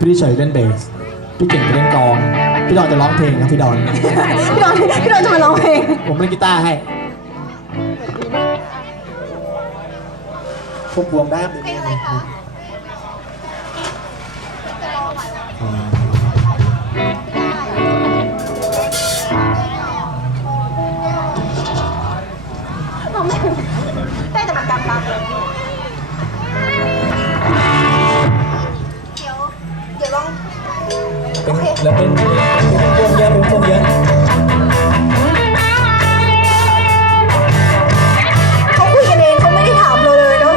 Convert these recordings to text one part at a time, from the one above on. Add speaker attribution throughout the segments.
Speaker 1: พี่ดิเฉยเล่นเบส พี่เก่งไปเล่นกลอง พี่ดอนจะร้องเพลงนะพี่ดอน
Speaker 2: พี่ดอนพี่ดอนจะมาร้องเพลง
Speaker 1: ผมเล่นกีตาร์ให้พวบพวงได้ครัเป็นอะไรคะ
Speaker 2: เล้เป็
Speaker 1: นร่วมเยอะย
Speaker 2: ขาคุยกันเองเขาไม่ได้ถามเราเลยเนาะ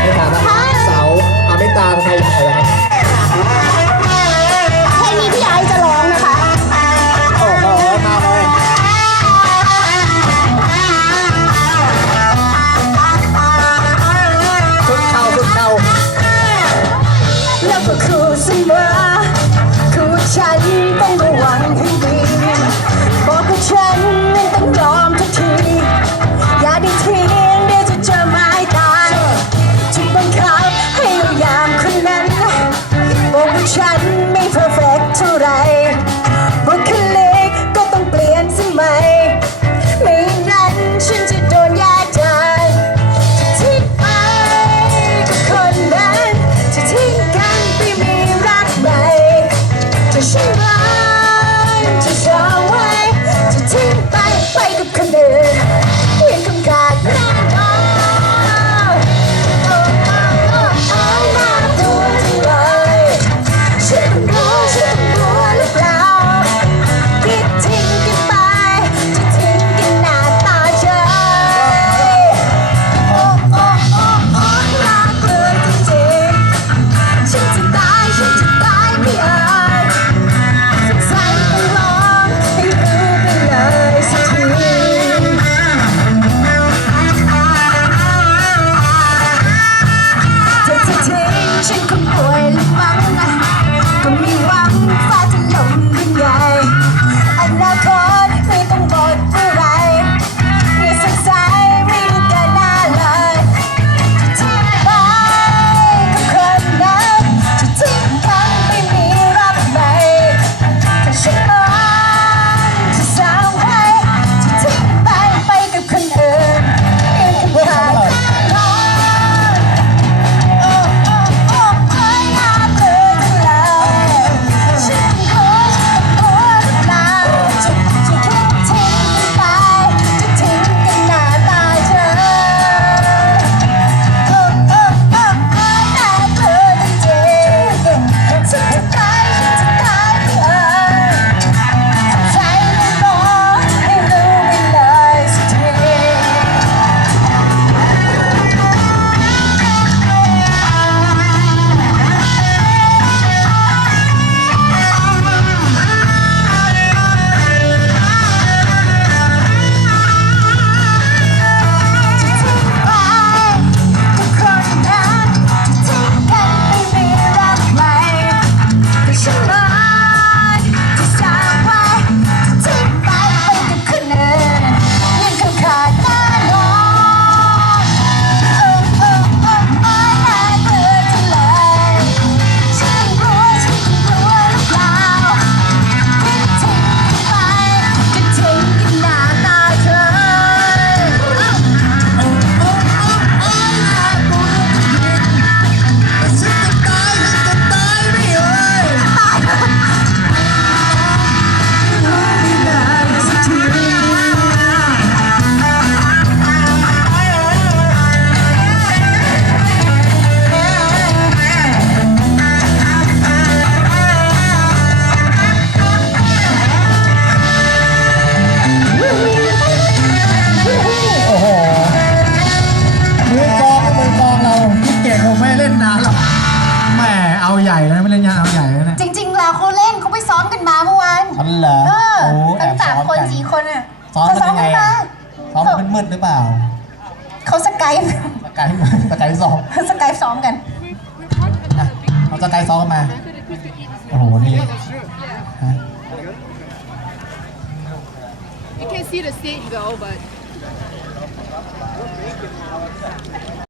Speaker 1: ใน
Speaker 2: ฐานะ
Speaker 1: สา
Speaker 2: อเมตาไทยอะไรครับเพลมีพี่อซ์จะร้องนะคะโอ้โหมาเลยชุดเข่าชุดเข่าเลื
Speaker 1: อกคือ ใหญ่นะไม่เล่นยาเอาใหญ่นะเนี่
Speaker 2: จริง ๆ แล้วเขาเล่นเขาไปซ้อมกันมาเมื่อวาน
Speaker 1: อันเหรอ
Speaker 2: เออ
Speaker 1: โอ้แอ
Speaker 2: ทั้งสามคนสี่คนอะ
Speaker 1: ซ้อมกัน
Speaker 2: เา
Speaker 1: ยังไงซ้อมมืดๆหรือเปล่า
Speaker 2: เขาสกาย
Speaker 1: สกายสกายซ้อม
Speaker 2: สกายซ้อมกัน
Speaker 1: อะเอาสกายซ้อมกันมา โอ้โห นี่ฮะ
Speaker 3: You can't see the stage though but